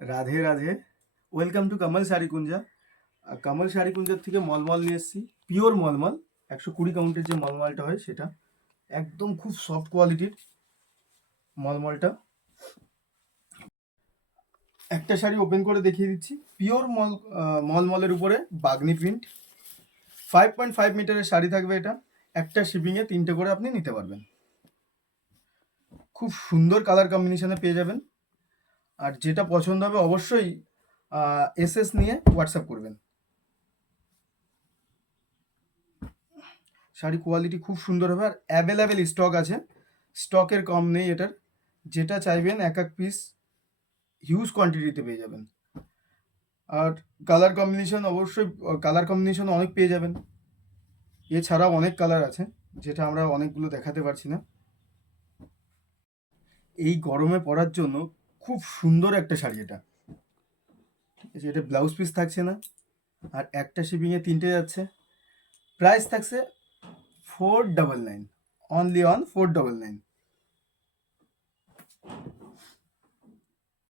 Radhe Radhe. Welcome to Kamal Sharikunja. কামাল শাড়িকুঞ্জার থেকে মলমল নিয়ে এসেছি, পিওর মলমল। 120 কাউন্টের যে মলমলটা হয় সেটা একদম খুব সফট কোয়ালিটির মলমলটা। একটা শাড়ি ওপেন করে দেখিয়ে দিচ্ছি, পিওর মলমলের উপরে বাগনি প্রিন্ট। 5.5 মিটারের শাড়ি থাকবে এটা। একটা শিপিংয়ে 3টে করে আপনি নিতে পারবেন। খুব সুন্দর কালার কম্বিনেশনে পেয়ে যাবেন। আর যেটা পছন্দ হবে অবশ্যই এসএস নিয়ে হোয়াটসঅ্যাপ করবেন। শাড়ি কোয়ালিটি খুব সুন্দর হবে আর অ্যাভেলেবেল স্টক আছে, স্টকের কম নেই এটার। যেটা চাইবেন এক এক পিস হিউজ কোয়ান্টিটিতে পেয়ে যাবেন। আর কালার কম্বিনেশন অবশ্যই, কালার কম্বিনেশন অনেক পেয়ে যাবেন। এছাড়াও অনেক কালার আছে যেটা আমরা অনেকগুলো দেখাতে পারছি না। এই গরমে পরার জন্য খুব সুন্দর একটা শাড়ি এটা। এটা ব্লাউজ পিস থাকছে না, আর একটা শিপিংয়ে 3টে যাচ্ছে। প্রাইস থাকছে 499, অনলি অন 499।